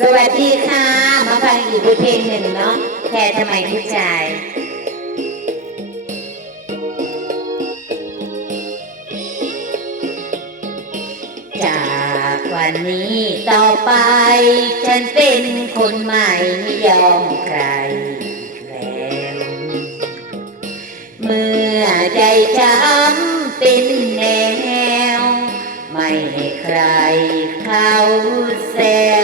สวัสดีค่ะ มาฟังอีกบทเพลงหนึ่งเนาะแค่ทำไมทุกใจจากวันนี้ต่อไป ฉันเป็นคนใหม่ไม่ยอมใครแล้ว เมื่อใจช้ำเป็นแนว ไม่ให้ใครเขาแซว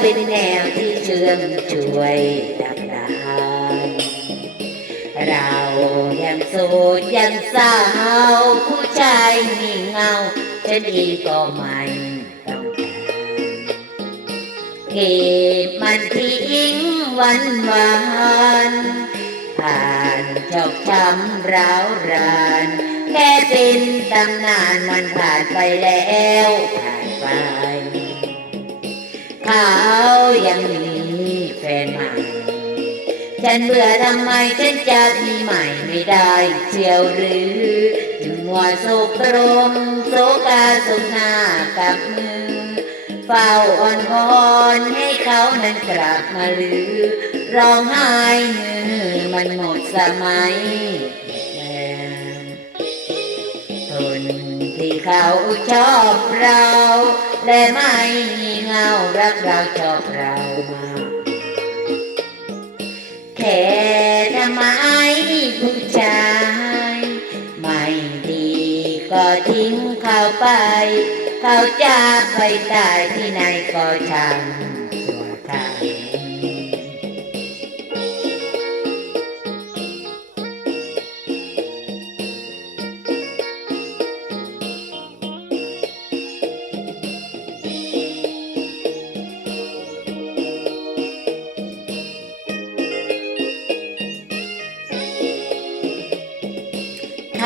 เป็นแนวที่เชื่อมช่วยดับดานเรายังโสดยังสาวผู้ชายมีเงาฉันเองก็ไม่ต้องการเก็บมันทิ้งวันวานผ่านจอกช้ำร้าวรานแค่เป็นตำนานมันผ่านไปแล้วผ่านไปายังมีแฟนใหม่ ฉันเบื่อทำไมฉันจะมีใหม่ไม่ได้เชียวหรือจึงมัวโศกตรมโศกาสมหน้ากับมือ เฝ้าอ่อนวอนให้เขานั้นกลับมาหรือร้องไห้เนื้อมันหมดสมัยแล้วคน ที่เขาชอบเรา และไม่มีเงารักเราชอบเรามาแค่ทำไมผู้ชาย ไม่ดีก็ทิ้งเขาไป เขาจะไปตายที่ไหนก็ช่าง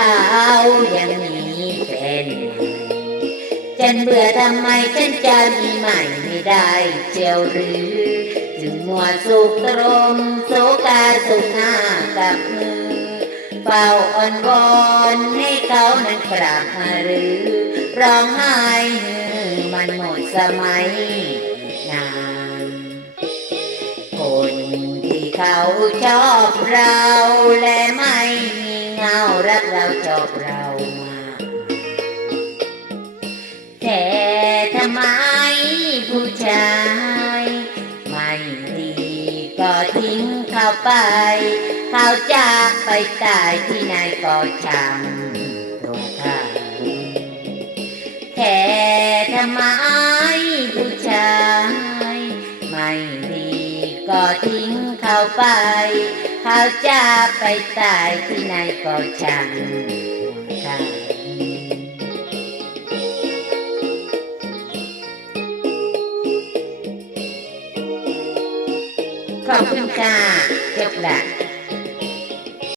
เขายังมีแฟนฉันเบื่อทำไมฉันจะมีใหม่ไม่ได้เจียวหรือจึงมัวสุกตรมโศกาสุขหน้ากับมือเฝ้าอ่อนวอนให้เขานั้นกลับมาหรือร้องไห้หือมันหมดสมัยนานคนที่เขาชอบเราแล รักเราชอบเรามากแต่ทำไมผู้ชาย ไม่ดีก็ทิ้งเขาไป เขาจากไปตายที่ไหนก็ช่างตัวเขาแค่ทำไมผู้ชาย ไม่ดีก็ทิ้งเขาไป เขาจากไปตายที่ไหนก็ช่างตัวเขาขอบคุณค่ะจบละ